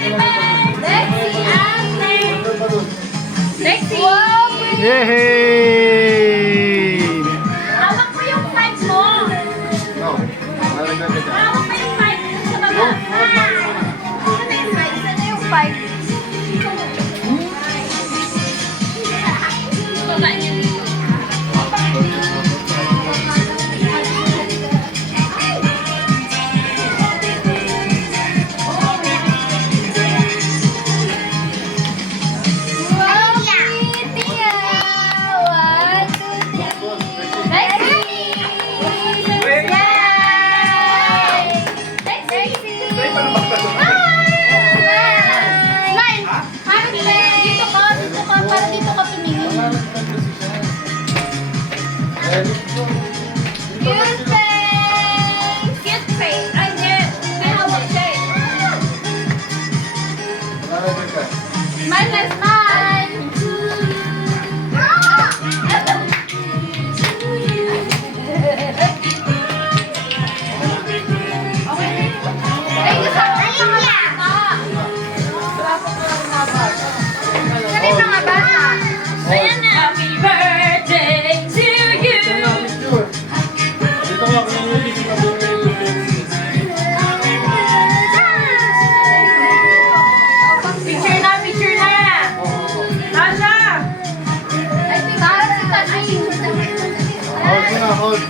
Lexi, ate! Lexi! Yay! Hawak mo yung 5 mo! No. Nalagyan ka dyan. Hawak mo yung 5 mo sa baba! Ano na yung 5? Saan na yung 5? Baba niya. Hold.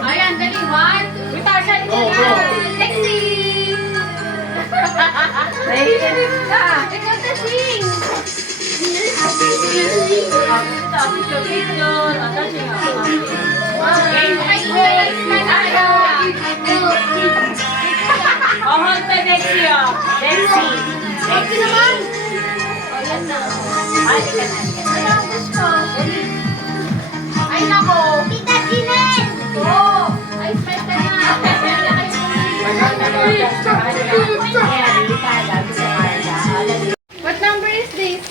Ayan, dali. 1, 2, Tarzan. Lexi! Nahihinig ka. Ikaw na sing. Hold the Lexi, oh. Lexi. Lexi naman. Ayan na. Halika na. Ano ang gusto? Ay, nako. Tita Ginel! Oo. Ay, smile ka na. What number is this?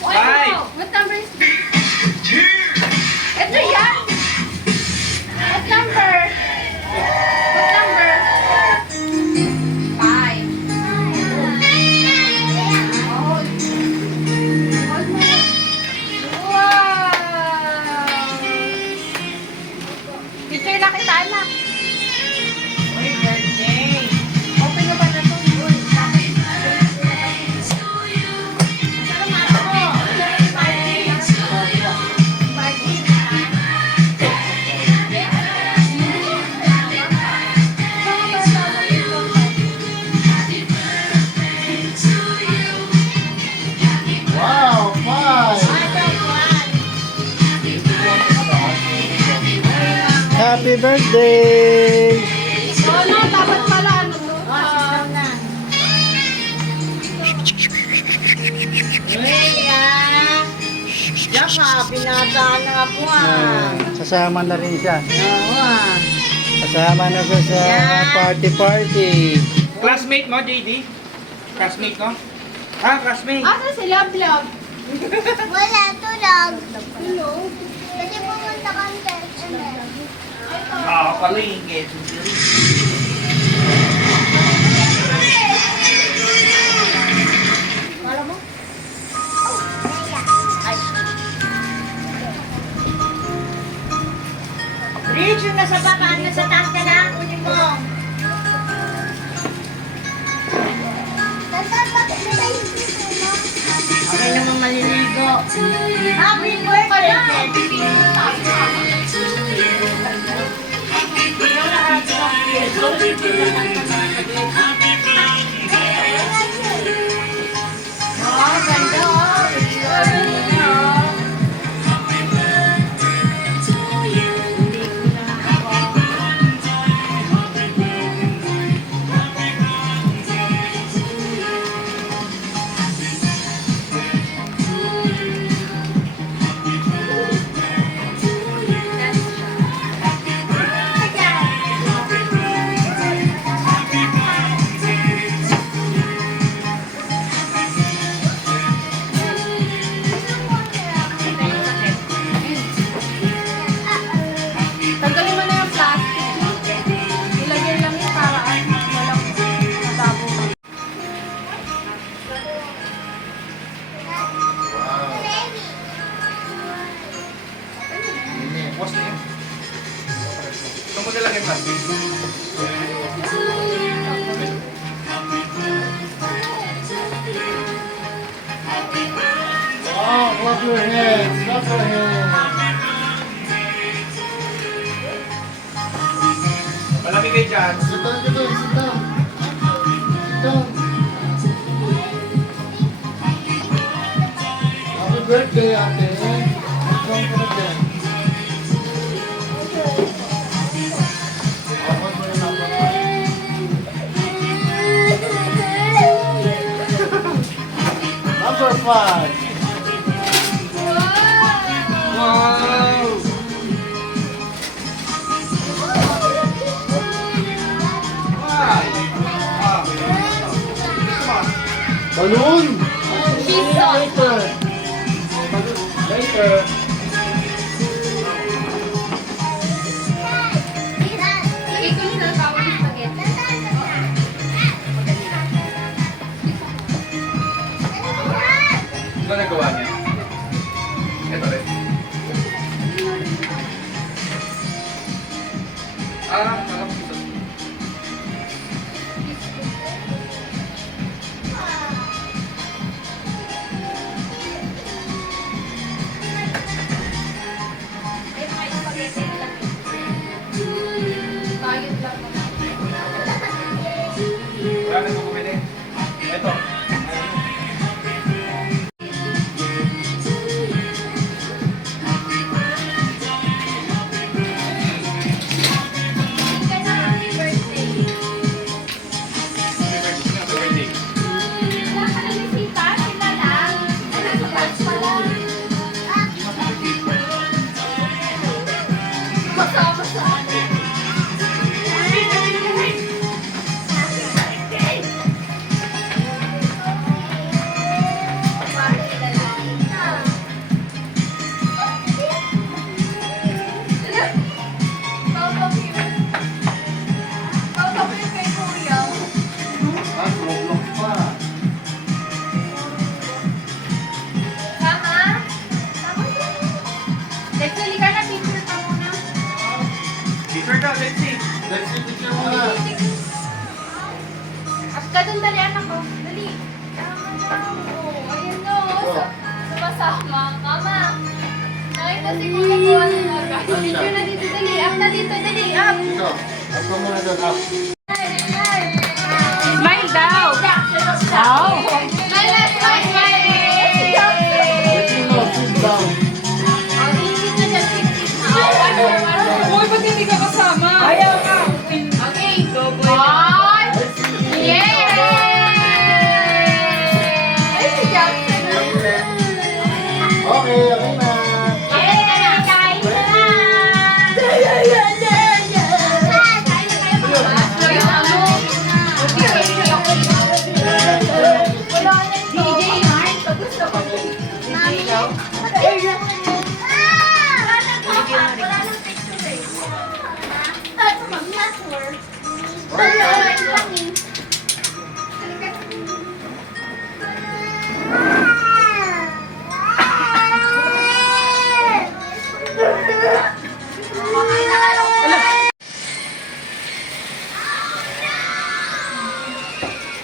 What number is this? Ito yan. What number? What number? 5. Hold. Hold mo. Wow! Picture na kita, anak. Uy, birthday. Open mo ba na ito? Wow, 5. Happy birthday! Ano, dapat pala ano to? Yaka, pinataan na ako Sasama na rin siya. Oo Kasama na siya sa party. Classmate mo, JD? Classmate mo? Ha, classmate? Asa si Love Love? Wala, tulog. Tulog? Kasi pumunta kang Ah, palingit. Kala mo? Rich, yung nasa baba, nasa taas ka na, kunin mo. Okay naman maliligo. Happy birthday! kay classmate. Wow, clap your hands. Clap your hands. Malaki kay Jan. Sit down, sit down, sit down. Sit down. Happy birthday, ate. Welcome to the den. Apat mo yun, apat mo. Number 5. Wow! Balloon! Jesus! Later. Later. Lagay ko yung bawal yung spaghetti. Ano nagawa niya? Ito rin. Kala ko ito. Bayad lang naman. Wala nang bumili. Ito. Happy birthday. Birthday. Wala ka na bisita, sila lang. Ay, nasa taas pala. Masama sa atin. Kay Kuya. Roblox pa. Tama? Tama yan. Actually, ka na picture pa muna. Picture daw, let's see. Let's see picture muna. At ka dun, dali anak ko. Dali. Tama na. Oh, ayun no. Sumasama. Mama. Nakita si Kuya ko ano na. Picture na dito, dali. Up na dito, dali. Up. Dito. Up ka muna doon. Up. Smile daw. Smile, smile, smile. Sit down. Sit down. Uy, ba't hindi ka kasama? Ayaw ka. Okay. One. Yay! Ay, si Jackson. Okay, okay na. Yay! Kain na na. Wala na ito. DJ Mark, gusto ko. Mami. Wala nang picture eh. Mag-network. Wala lang eh.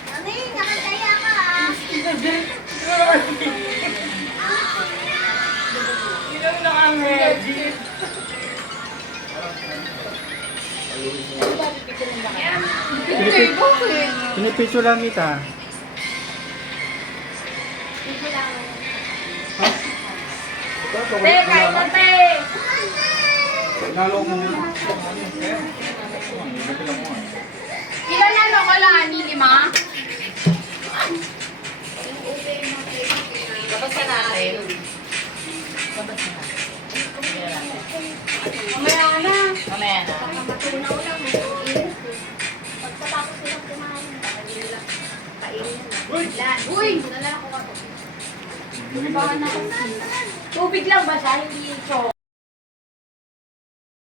Mami, nakataya ka ah. Picture, bakit? Pinipicture lang kita. Te, kain na te. Lalo mo. Ilan na no? Wala, ni 5? Labas na natin. Mamaya na. Mamaya na. Matunaw lang. Pagkatapos nilang kumain, baka hindi nila kainin na. Uy! Nalala ko ka to. Tubig lang ba siya? Hindi ito.